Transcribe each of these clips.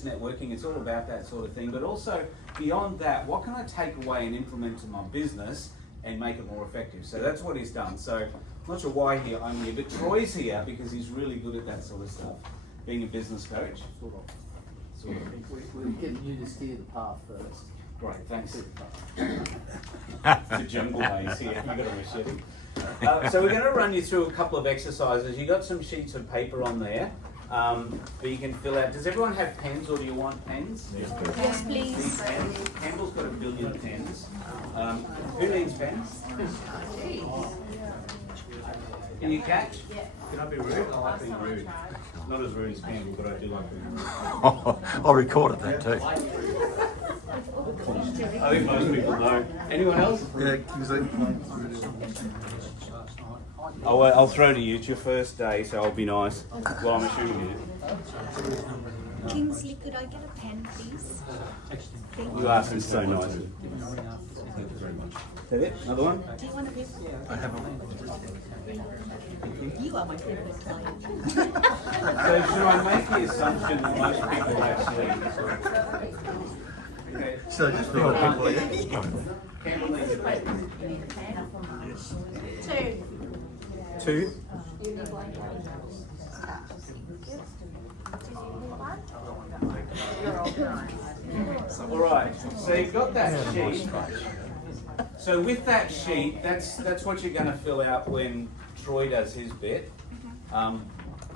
networking, it's all about that sort of thing, but also beyond that, what can I take away and implement in my business and make it more effective? So that's what he's done. So I'm not sure why I'm here, but Troy's here because he's really good at that sort of stuff, being a business coach. Sort of. We're getting you to steer the path first. Great, thanks. The jungle maze here, you've got a machete. So we're going to run you through a couple of exercises. You've got some sheets of paper on there. But you can fill out. Does everyone have pens, or do you want pens? Yes, please. Pens. Campbell's got 1 billion pens. Who needs pens? Can you catch? Can I be rude? I like being rude. Not as rude as Campbell, but I do like being rude. I recorded that too. I think most people know. Anyone else? Yeah, Kingsley. Oh, I'll throw to you. It's your first day, so I'll be nice. Well, I'm assuming you. Kingsley, could I get a pen, please? You asked me so nicely. Thank you very much. Is that it? Another one? Do you want a paper? I have one. You are my favorite client. So should I make the assumption that most people actually... Okay. So just for the people here. Campbell needs a paper. Two. Two. All right, so you've got that sheet. So with that sheet, that's what you're going to fill out when Troy does his bit. I'm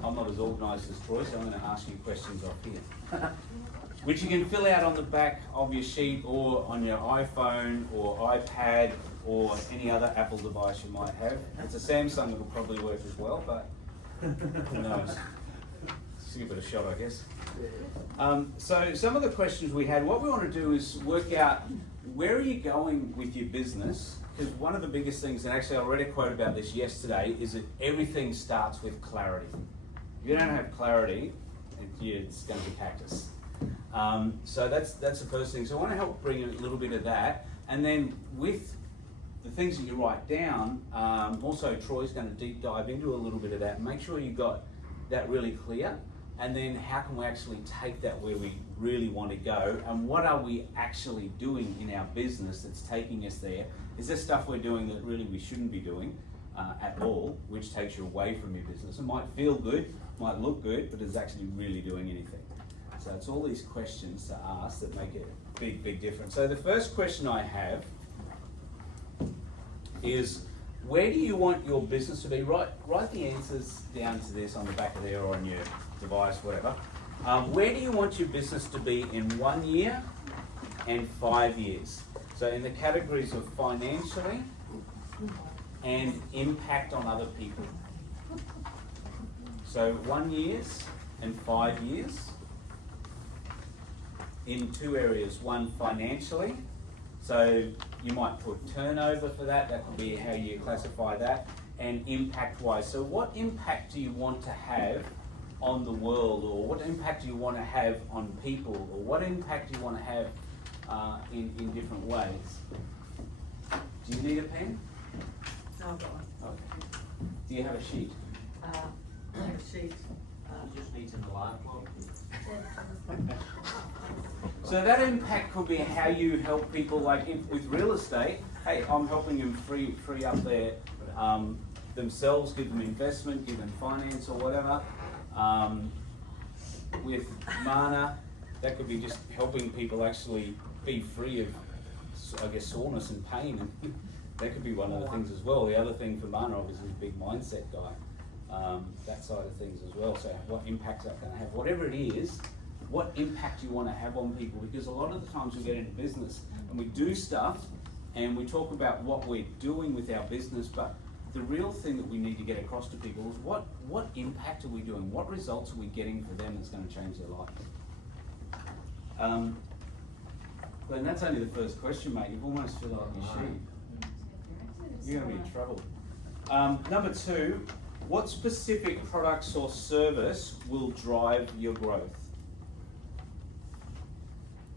not as organised as Troy, so I'm going to ask you questions off here. Which you can fill out on the back of your sheet or on your iPhone or iPad or any other Apple device you might have. It's a Samsung that will probably work as well, but who knows? Let's give it a shot, I guess. So some of the questions we had, what we want to do is work out where are you going with your business, because one of the biggest things, and actually I read a quote about this yesterday, is that everything starts with clarity. If you don't have clarity, it's going to be cactus. So that's the first thing. So I want to help bring a little bit of that, and then with the things that you write down, also Troy's going to deep dive into a little bit of that. Make sure you got that really clear, and then how can we actually take that where we really want to go, and what are we actually doing in our business that's taking us there? Is there stuff we're doing that really we shouldn't be doing at all, which takes you away from your business? It might feel good, might look good, but is actually really doing anything? So it's all these questions to ask that make a big, big difference. So the first question I have is, where do you want your business to be? Write the answers down to this on the back of there or on your device, whatever. Where do you want your business to be in 1 year and 5 years? So in the categories of financially and impact on other people. So 1 year and 5 years. In two areas, one financially, so you might put turnover for that could be how you classify that, and impact-wise. So what impact do you want to have on the world, or what impact do you want to have on people, or what impact do you want to have in different ways? Do you need a pen? No, I've got one. Okay. Do you have a sheet? Sheet. Just need to alarm clock. So that impact could be how you help people, like with real estate. Hey, I'm helping them free up their themselves, give them investment, give them finance or whatever. With mana, that could be just helping people actually be free of, I guess, soreness and pain. And that could be one of the things as well. The other thing for mana, obviously, is a big mindset guy. That side of things as well. So what impact's that going to have? Whatever it is, what impact you want to have on people, because a lot of the times we get into business and we do stuff and we talk about what we're doing with our business, but the real thing that we need to get across to people is what impact are we doing? What results are we getting for them that's going to change their life? But that's only the first question, mate. You've almost filled out your sheet. You're going to be in trouble. Number two, what specific products or service will drive your growth?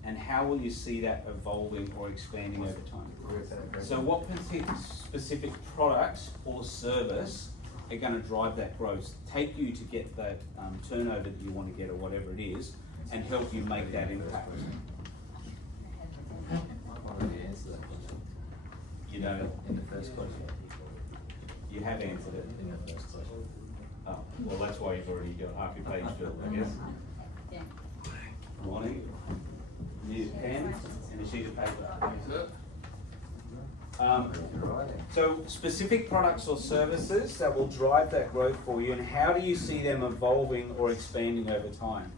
And how will you see that evolving or expanding over time? So what specific products or service are going to drive that growth, take you to get that turnover that you want to get or whatever it is? and help you make that impact. You don't? In the first question. You have answered it. In the first question. Oh, well, that's why you've already got half your page filled, I guess. Yeah. Morning. Need a pen and a sheet of paper. So specific products or services that will drive that growth for you, and how do you see them evolving or expanding over time?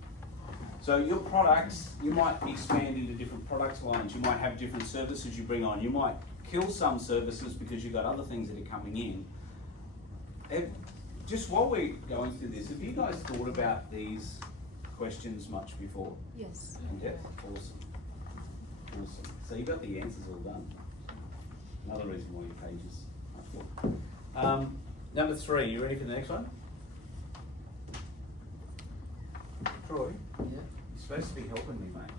So your products, you might expand into different product lines. You might have different services you bring on. You might kill some services because you've got other things that are coming in. Just while we're going through this, have you guys thought about these questions much before? Yes. In depth? Awesome. Awesome. So you got the answers all done. Another reason why your page is much more. Number 3, you ready for the next one? Troy, Yeah. you're supposed to be helping me, mate.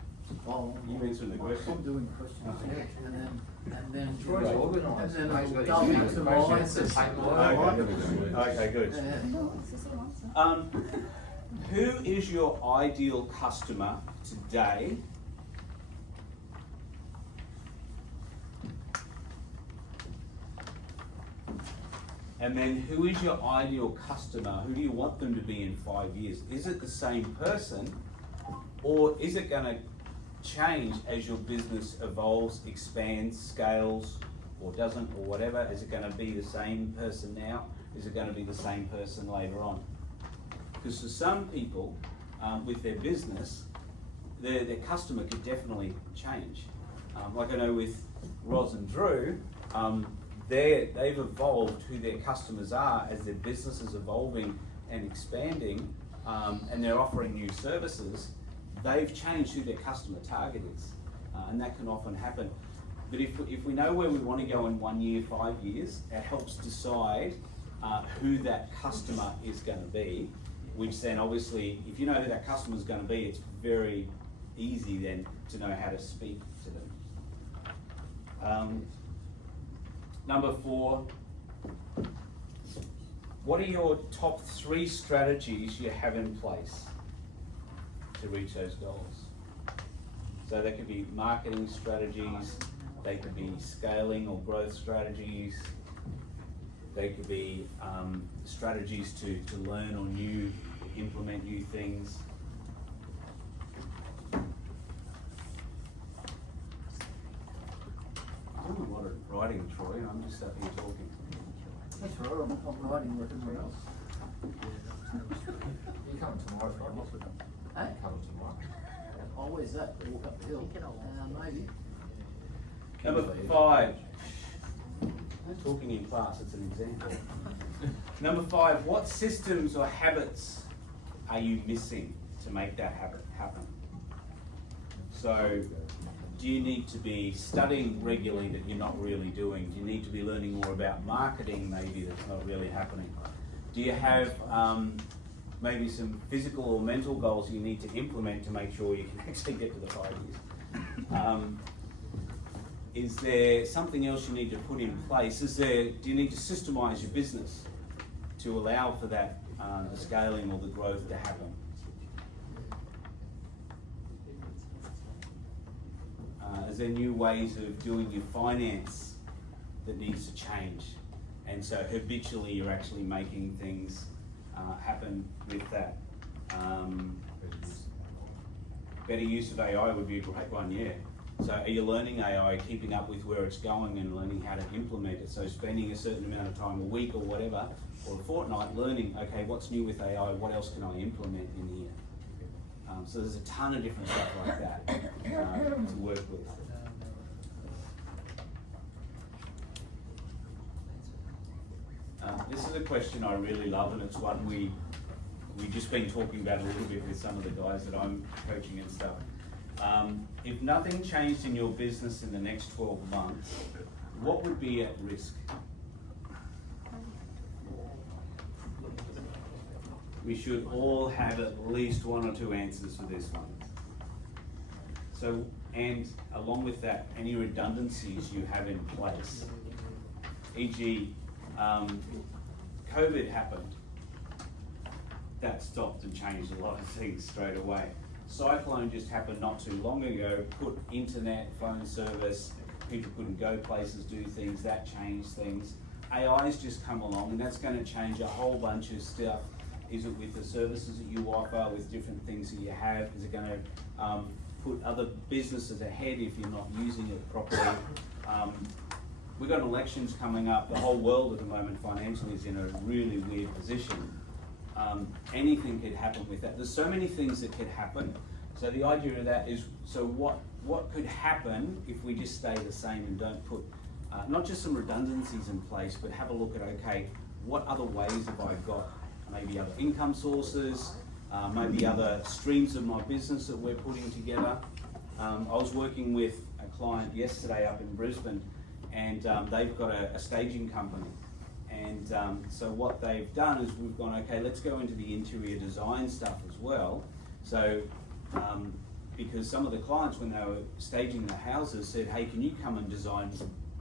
Oh, You answered the question. I'm doing questions, Okay. and then. Troy's organised. And then He's got I'll his delve into notes, my he's answers. got his Okay, good. Yeah. Who is your ideal customer today? And then who is your ideal customer? Who do you want them to be in 5 years? Is it the same person, or is it going to change as your business evolves, expands, scales, or doesn't, or whatever? Is it going to be the same person now? Is it going to be the same person later on? Because for some people, with their business, their customer could definitely change. Like I know with Roz and Drew, they've evolved who their customers are as their business is evolving and expanding, and they're offering new services. They've changed who their customer target is, and that can often happen. But if we know where we want to go in 1 year, 5 years, it helps decide who that customer is going to be, which then obviously, if you know who that customer is going to be, it's very easy then to know how to speak to them. Number 4, what are your top 3 strategies you have in place to reach those goals? So they could be marketing strategies, they could be scaling or growth strategies, they could be strategies to learn or implement new things. I'm doing a lot of writing, Troy, and I'm just up here talking. That's right, I'm writing with everyone else. You come tomorrow, Friday. Hey, Come tomorrow. always that, walk up the hill, maybe. Number 5. I'm talking in class, it's an example. Number 5, what systems or habits are you missing to make that habit happen? So, do you need to be studying regularly that you're not really doing? Do you need to be learning more about marketing maybe that's not really happening? Do you have maybe some physical or mental goals you need to implement to make sure you can actually get to the 5 years? Is there something else you need to put in place? Do you need to systemize your business to allow for that the scaling or the growth to happen? Is there new ways of doing your finance that needs to change? And so habitually you're actually making things happen with that. Better use of AI would be a great one, yeah. So are you learning AI, keeping up with where it's going and learning how to implement it? So spending a certain amount of time a week or whatever, or a fortnight learning, okay, what's new with AI, what else can I implement in here? So there's a ton of different stuff like that to work with. This is a question I really love, and it's one we've just been talking about a little bit with some of the guys that I'm coaching and stuff. If nothing changed in your business in the next 12 months, what would be at risk? We should all have at least 1 or 2 answers for this one. So, and along with that, any redundancies you have in place, e.g., COVID happened. That stopped and changed a lot of things straight away. cyclone just happened not too long ago, put internet, phone service, people couldn't go places, do things, that changed things. AI's just come along, and that's going to change a whole bunch of stuff. Is it with the services that you offer, with different things that you have? Is it going to put other businesses ahead if you're not using it properly? We've got elections coming up. The whole world at the moment financially is in a really weird position. Anything could happen with that. There's so many things that could happen. So the idea of that is, so what could happen if we just stay the same and don't put not just some redundancies in place, but have a look at, okay, what other ways have I got? Maybe other income sources, maybe other streams of my business that we're putting together. I was working with a client yesterday up in Brisbane, and they've got a staging company. And so what they've done is we've gone, okay, let's go into the interior design stuff as well. So, because some of the clients, when they were staging the houses, said, hey, can you come and design,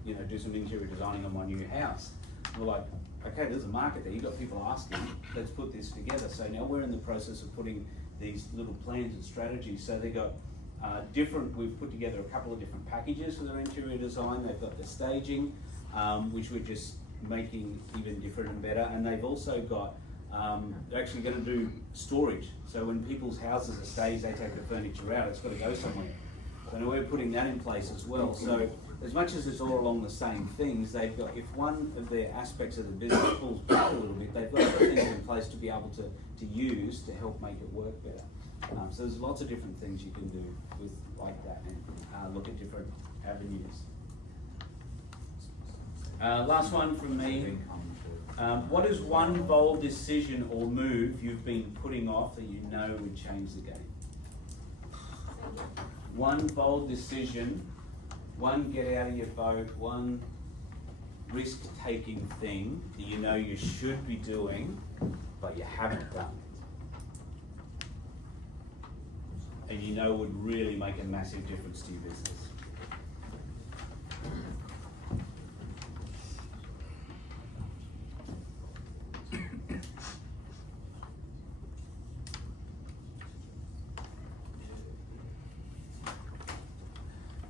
you know, do some interior designing on my new house? We're like, okay, there's a market there, you've got people asking, let's put this together. So now we're in the process of putting these little plans and strategies. So they got we've put together a couple of different packages for their interior design. They've got the staging, which we're just making even different and better. And they've also got, they're actually going to do storage. So when people's houses are staged, they take the furniture out, it's got to go somewhere. So now we're putting that in place as well. So as much as it's all along the same things, they've got, if one of their aspects of the business pulls back a little bit, they've got things in place to be able to use to help make it work better. So there's lots of different things you can do with like that, and look at different avenues. Last one from me. What is one bold decision or move you've been putting off that you know would change the game? One bold decision, one get out of your boat, one risk-taking thing that you know you should be doing, but you haven't done. And you know would really make a massive difference to your business.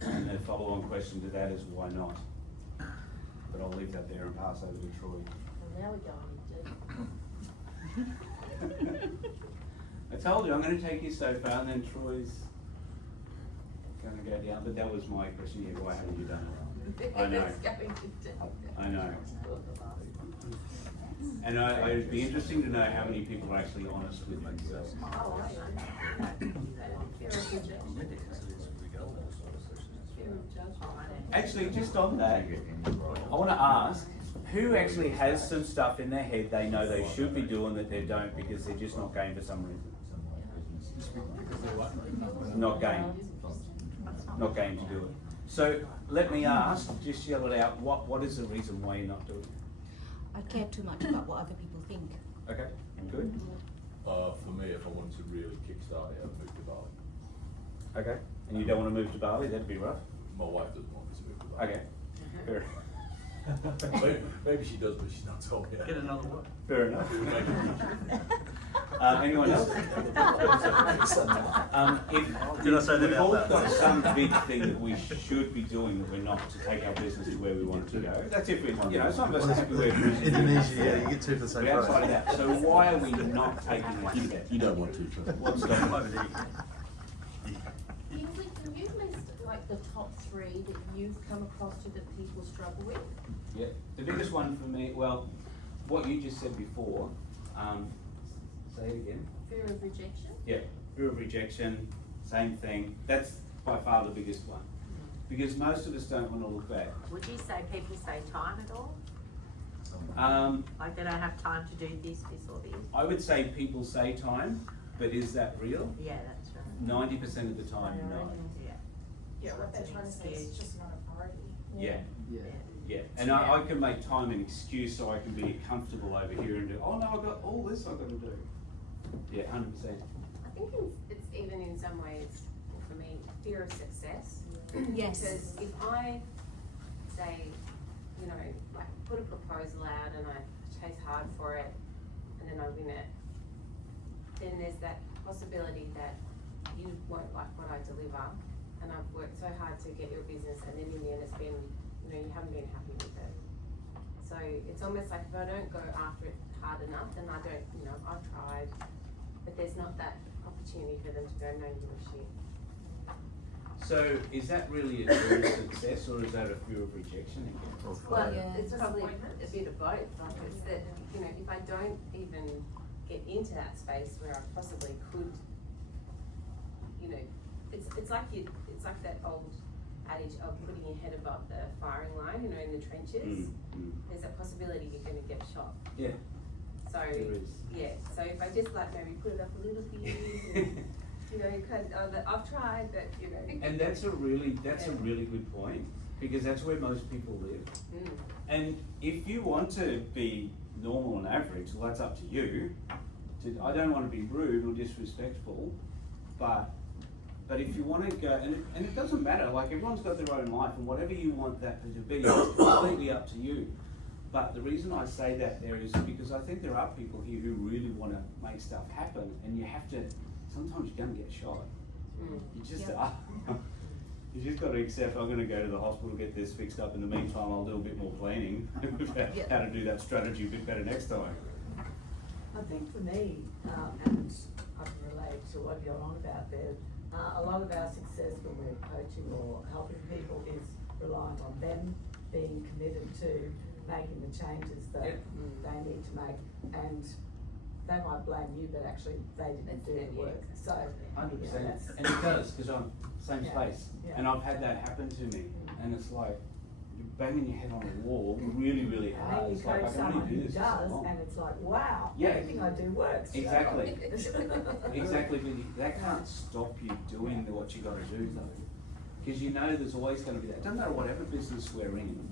And the follow-on question to that is why not? But I'll leave that there and pass over to Troy. Well, now we're going into. I told you I'm going to take you so far, and then Troy's going to go down. But that was my question here: why haven't you done it? I know. I know. And it'd be interesting to know how many people are actually honest with themselves. Actually, just on that, I want to ask, who actually has some stuff in their head they know they should be doing that they don't because they're just not game for some reason? Not game. Not game to do it. So let me ask, just yell it out, what is the reason why you're not doing it? I care too much about what other people think. Okay, good. For me, if I wanted to really kickstart it, I'd move to Bali. Okay, and you don't want to move to Bali? That'd be rough. My wife doesn't want me to move to Bali. Okay, fair. Maybe she does, but she's not told me. Get another one. Fair enough. It would make it Anyone else? Did I say that We've out all loud? got some big thing that we should be doing that we're not to take our business to where we want it to go. That's if we, you know, some of us are happy where we're Indonesia, yeah, you get two for the same We're price. outside of that. So why are we not taking that step? You don't want to. What's stopping Over us? there. Kingsley, can you list like the top 3 that you've come across to that people struggle with? Yeah, the biggest one for me, well, what you just said before, say it again. Fear of rejection? Yeah, fear of rejection, same thing. That's by far the biggest one. Because most of us don't want to look back. Would you say people say time at all? Like they don't have time to do this or this? I would say people say time, but is that real? Yeah, that's right. 90% of the time, no. Yeah. Yeah, what they're trying to say is it's just not a priority. Yeah, Yeah. yeah. And I can make time an excuse so I can be comfortable over here and do, oh no, I've got all this I've got to do. Yeah, 100%. I think it's even in some ways, for me, fear of success. Yes. Because if I say, you know, like put a proposal out and I chase hard for it and then I win it, then there's that possibility that you won't like what I deliver, and I've worked so hard to get your business, and then in the end it's been, you know, you haven't been happy with it. So it's almost like if I don't go after it hard enough, then I don't, you know, I've tried, but there's not that opportunity for them to go, no, you were shit. So is that really a true success, or is that a fear of rejection again? Well, Yeah. it's probably a bit of both. Like it's that, you know, if I don't even get into that space where I possibly could, you know, it's like that old adage of putting your head above the firing line, you know, in the trenches. There's a possibility you're going to get shot. Yeah. So There is. yeah. So if I just like maybe put it up a little bit, and, you know, kind of, I've tried, but you know. And that's a really good point, because that's where most people live. And if you want to be normal and average, well, that's up to you. I don't want to be rude or disrespectful, but if you want to go, and it doesn't matter, like everyone's got their own life, and whatever you want that to be, it's completely up to you. But the reason I say that there is because I think there are people here who really want to make stuff happen, and you have to, sometimes you're going to get shot. You just are. You just got to accept, I'm going to go to the hospital, get this fixed up. In the meantime, I'll do a bit more planning about how to do that strategy a bit better next time. I think for me, and I can relate to what you're on about there, a lot of our success when we're coaching or helping people is relying on them being committed to making the changes that they need to make, and they might blame you, but actually they didn't do the work. So 100%, yeah, and it does, because I'm same Yeah. space, Yeah. and I've had that happen to me, and it's like you're banging your head on a wall really, really and hard. then you It's like I coach can someone only who do this for does, so long. and it's like, wow, Yeah. everything I do works. Exactly. Exactly, but that can't stop you doing what you got to do though, because you know there's always going to be that. It doesn't matter whatever business we're in,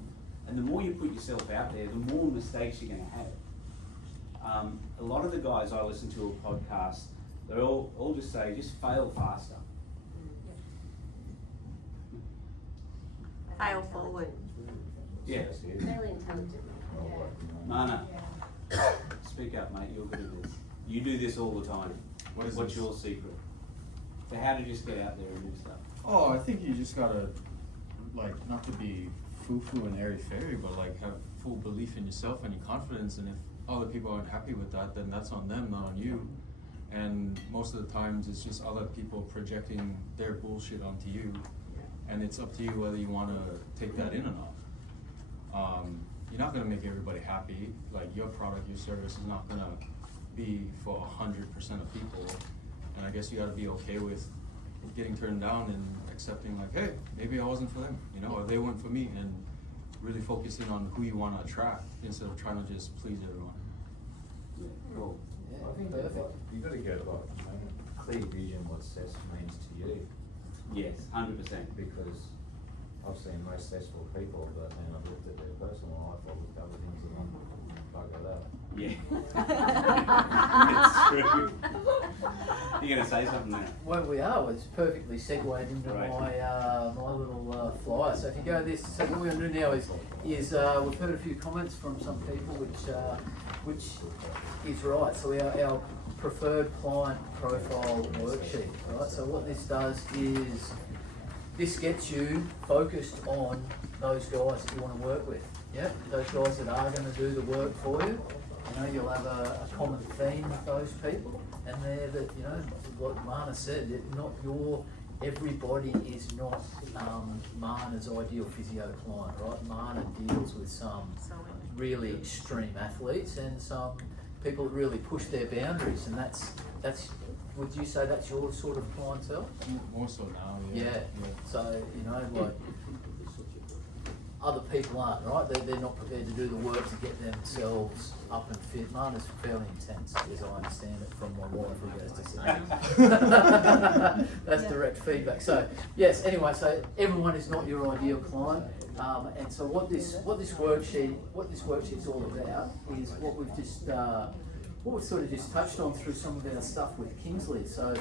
and the more you put yourself out there, the more mistakes you're going to have. A lot of the guys I listen to a podcast, they all just say, just fail faster. Fail forward. Yeah. Fairly intelligent. Nana, speak up, mate. You're good at this. You do this all the time. What's your secret? So how to just get out there and do stuff? Oh, I think you just gotta, like, not to be foo-foo and airy-fairy, but like have full belief in yourself and your confidence, and if other people aren't happy with that, then that's on them, not on you. And most of the times it's just other people projecting their bullshit onto you, and it's up to you whether you wanna take that in or not. You're not gonna make everybody happy. Like, your product, your service is not gonna be for 100% of people, and I guess you gotta be okay with getting turned down and accepting, like, hey, maybe I wasn't for them, you know, or they weren't for me, and really focusing on who you want to attract instead of trying to just please everyone. Yeah, cool. Yeah, I think that, perfect. like, you gotta get like, you know, clear vision what success means to you, Yes, 100%. because I've seen most successful people, but then I've looked at their personal life, I've looked at other things and I'm bugger that. Yeah. It's true. You're going to say something there? Well, we are. It's perfectly segued into Right. my little flyer. So if you go this, so what we're going to do now is we've heard a few comments from some people, which is right. So our preferred client profile worksheet, right? So what this does is this gets you focused on those guys that you want to work with. Yeah, those guys that are going to do the work for you. You know, you'll have a common theme with those people, and they're that, you know, like Mana said, everybody is not Mana's ideal physio client, right? Mana deals with some really extreme athletes and some people that really push their boundaries, and that's. Would you say that's your sort of clientele? More so now, Yeah. yeah. So, you know, like, other people aren't, right? They're not prepared to do the work to get themselves up and fit. Mana's fairly intense, as I understand it from my wife, who goes to see. That's direct feedback. So, yes, anyway, so everyone is not your ideal client. And so what this worksheet's all about is what we've sort of just touched on through some of our stuff with Kingsley. So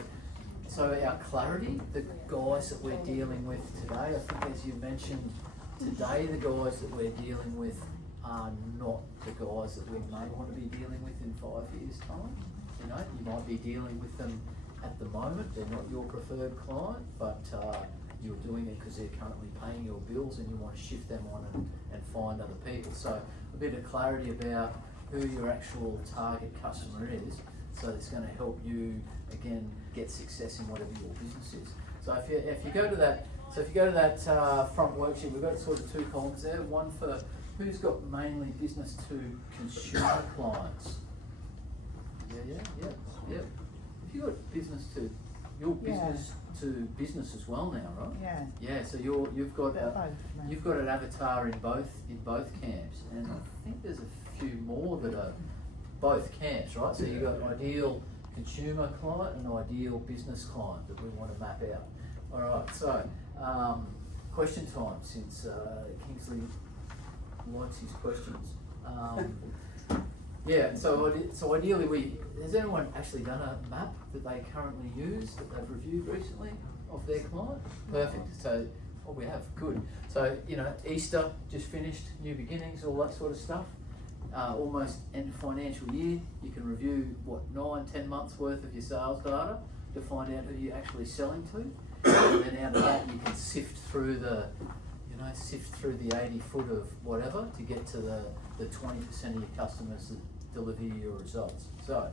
our clarity, the guys that we're dealing with today, I think as you mentioned, today the guys that we're dealing with are not the guys that we may want to be dealing with in 5 years' time. You know, you might be dealing with them at the moment, they're not your preferred client, but you're doing it because they're currently paying your bills and you want to shift them on and find other people. So a bit of clarity about who your actual target customer is, so it's going to help you, again, get success in whatever your business is. So if you go to that front worksheet, we've got sort of two columns there. One for who's got mainly business to consumer clients. Yeah. If you've got business to, your business to business as well now, right? Yeah. Yeah. So you've got an avatar in both camps, and I think there's a few more that are both camps, right? So you've got an ideal consumer client and an ideal business client that we want to map out. All right. So question time, since Kingsley likes his questions. Yeah, so ideally has anyone actually done a map that they currently use, that they've reviewed recently of their client? Perfect, so, we have, good. So, Easter just finished, new beginnings, all that sort of stuff. Almost end of financial year, you can review, 9-10 months worth of your sales data to find out who you're actually selling to. And then out of that, you can sift through the 80 foot of whatever to get to the 20% of your customers that deliver you your results. So,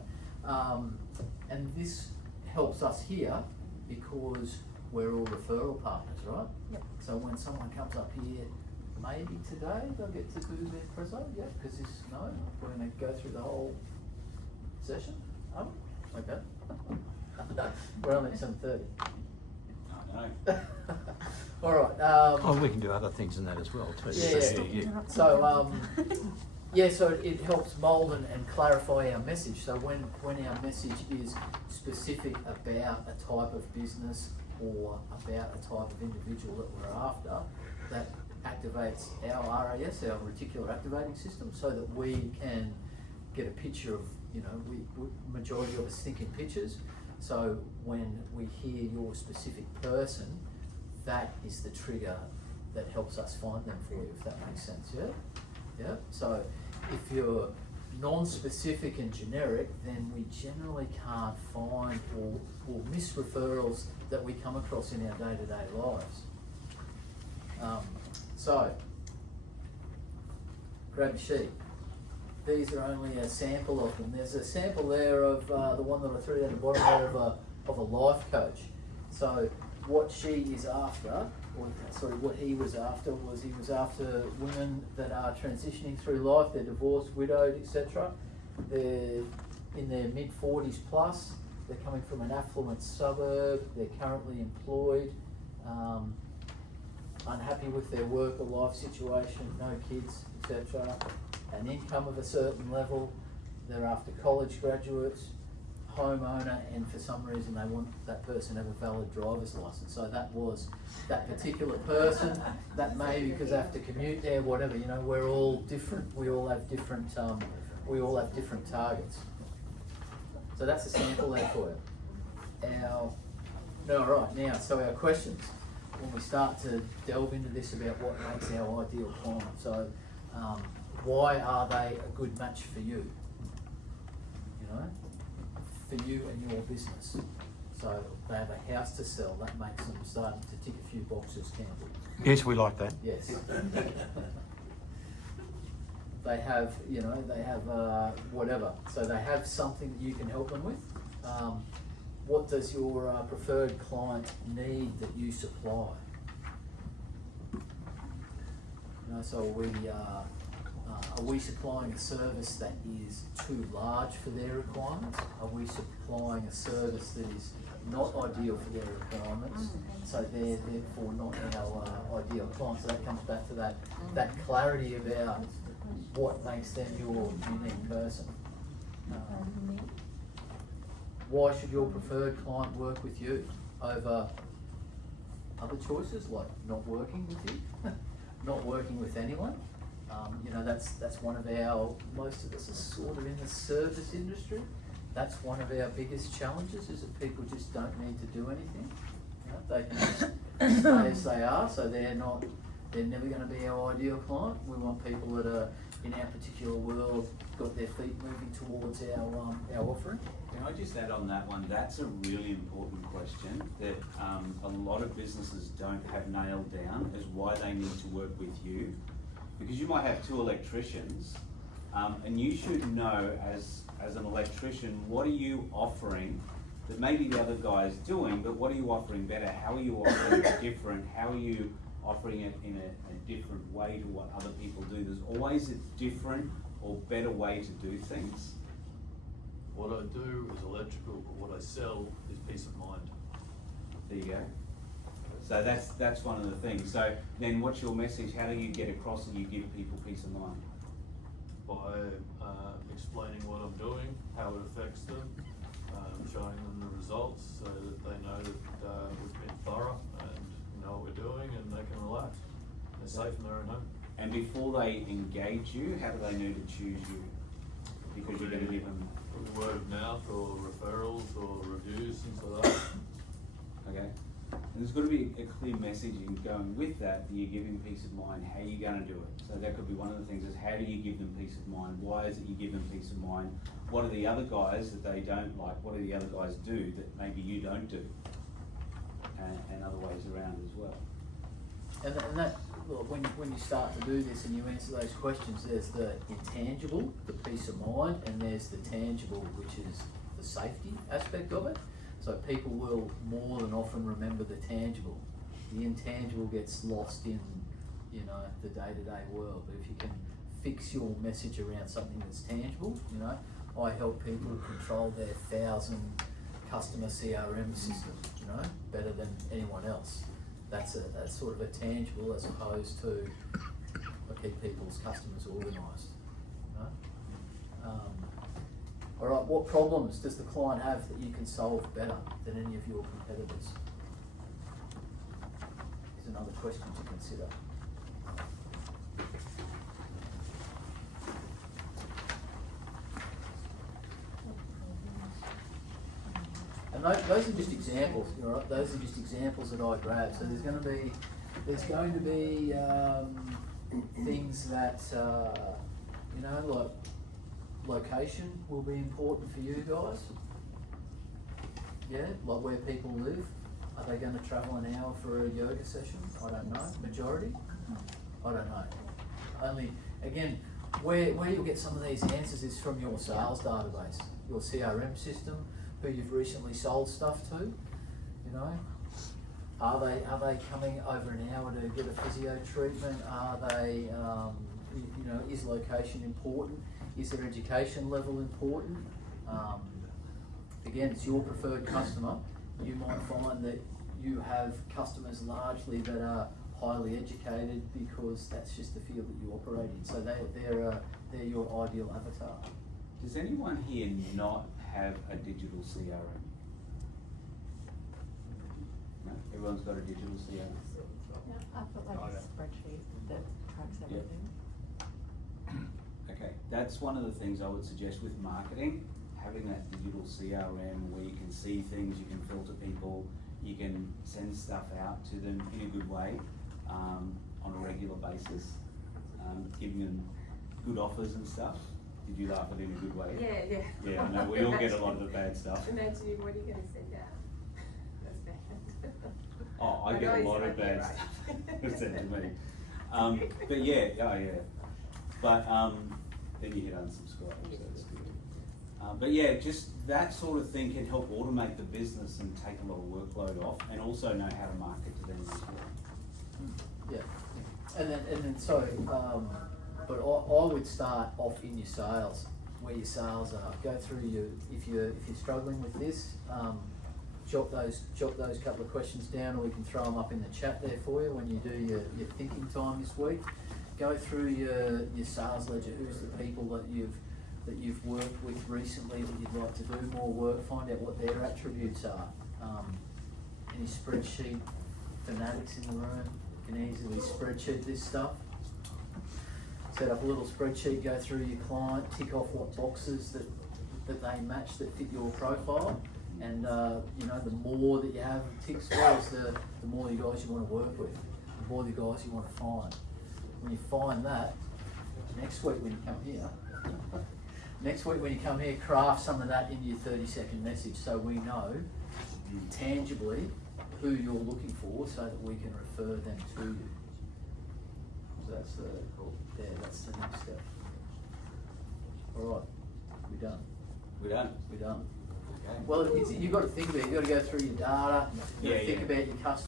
and this helps us here because we're all referral partners, right? Yep. So when someone comes up here, maybe today they'll get to do their preso, because we're going to go through the whole session. Okay. We're only at 7:30. I know. All right. We can do other things than that as well too. Yeah. So it helps mould and clarify our message. So when our message is specific about a type of business or about a type of individual that we're after, that activates our RAS, our reticular activating system, so that we can get a picture of, majority of us think in pictures. So when we hear your specific person, that is the trigger that helps us find them for you, if that makes sense, yeah? So if you're non-specific and generic, then we generally can't find or miss referrals that we come across in our day-to-day lives. So, grab your sheet. These are only a sample of them. There's a sample there of the one that I threw down the bottom there of a life coach. So what she is after, what he was after women that are transitioning through life. They're divorced, widowed, etc. They're in their mid-40s plus. They're coming from an affluent suburb. They're currently employed, unhappy with their work or life situation, no kids, etc. An income of a certain level. They're after college graduates, homeowner, and for some reason they want that person to have a valid driver's license. So that was that particular person. That may be because they have to commute there, whatever. We're all different. We all have different targets. So that's a sample there for you. So our questions, when we start to delve into this about what makes our ideal client. So why are they a good match for you? For you and your business. So they have a house to sell. That makes them starting to tick a few boxes, can't it? Yes, we like that. Yes. They have, whatever. So they have something that you can help them with. What does your preferred client need that you supply? So are we supplying a service that is too large for their requirements? Are we supplying a service that is not ideal for their requirements? So they're therefore not our ideal client. So that comes back to that clarity about what makes them your unique person. Why should your preferred client work with you over other choices, like not working with you, not working with anyone? That's one of most of us are sort of in the service industry. That's one of our biggest challenges, is that people just don't need to do anything. They can just stay as they are, so they're never going to be our ideal client. We want people that are in our particular world got their feet moving towards our offering. Can I just add on that one? That's a really important question that a lot of businesses don't have nailed down as why they need to work with you. Because you might have two electricians, and you should know as an electrician, what are you offering that maybe the other guy is doing, but what are you offering better? How are you offering it different? How are you offering it in a different way to what other people do? There's always a different or better way to do things. What I do is electrical, but what I sell is peace of mind. There you go. So that's one of the things. So then what's your message? How do you get across and you give people peace of mind? By explaining what I'm doing, how it affects them, showing them the results so that they know that we've been thorough and know what we're doing and they can relax. They're safe in their own home. And before they engage you, how do they know to choose you? Because you're going to give them word of mouth or referrals or reviews, things like that. Okay. And there's got to be a clear messaging going with that you're giving peace of mind. How are you going to do it? So that could be one of the things is how do you give them peace of mind? Why is it you give them peace of mind? What are the other guys that they don't like? What do the other guys do that maybe you don't do? And other ways around as well. And that, well, when you start to do this and you answer those questions, there's the intangible, the peace of mind, and there's the tangible, which is the safety aspect of it. So people will more than often remember the tangible. The intangible gets lost in, the day-to-day world. But if you can fix your message around something that's tangible, I help people control their 1,000 customer CRM system, better than anyone else. That's sort of a tangible as opposed to I keep people's customers organised. All right, what problems does the client have that you can solve better than any of your competitors? Is another question to consider. And those are just examples, right? Those are just examples that I grabbed. So there's going to be things that like location will be important for you guys. Yeah, like where people live. Are they going to travel an hour for a yoga session? I don't know. Majority? I don't know. Only again, where you'll get some of these answers is from your sales database, your CRM system. Who you've recently sold stuff to, are they coming over an hour to get a physio treatment? Are they, is location important? Is their education level important? Again, it's your preferred customer. You might find that you have customers largely that are highly educated because that's just the field that you operate in. So they're your ideal avatar. Does anyone here not have a digital CRM? No? Everyone's got a digital CRM? Yeah, I've got like a spreadsheet that tracks everything. Okay, that's one of the things I would suggest with marketing, having that digital CRM where you can see things, you can filter people, you can send stuff out to them in a good way on a regular basis, giving them good offers and stuff. Did you laugh at it in a good way? Yeah. Yeah, I know, we all get a lot of the bad stuff. Imagine what are you going to send out? That's bad. Oh, I get a lot of bad stuff sent to me. But yeah. But then you hit unsubscribe, so that's good. But yeah, just that sort of thing can help automate the business and take a lot of workload off, and also know how to market to them as well. Yeah, and then but I would start off in your sales, where your sales are. Go through if you're struggling with this, jot those couple of questions down, or we can throw them up in the chat there for you when you do your thinking time this week. Go through your sales ledger. Who's the people that you've worked with recently that you'd like to do more work? Find out what their attributes are. Any spreadsheet fanatics in the room can easily spreadsheet this stuff. Set up a little spreadsheet, go through your client, tick off what boxes that they match that fit your profile, and the more that you have ticks for is the more you guys you want to work with, the more the guys you want to find. When you find that, next week when you come here, craft some of that into your 30-second message so we know tangibly who you're looking for so that we can refer them to you. So that's that's the next step. Alright, we're done. We're done. We're done. Okay. Well, you've got to think about it. You've got to go through your data. You've got to think about your customers.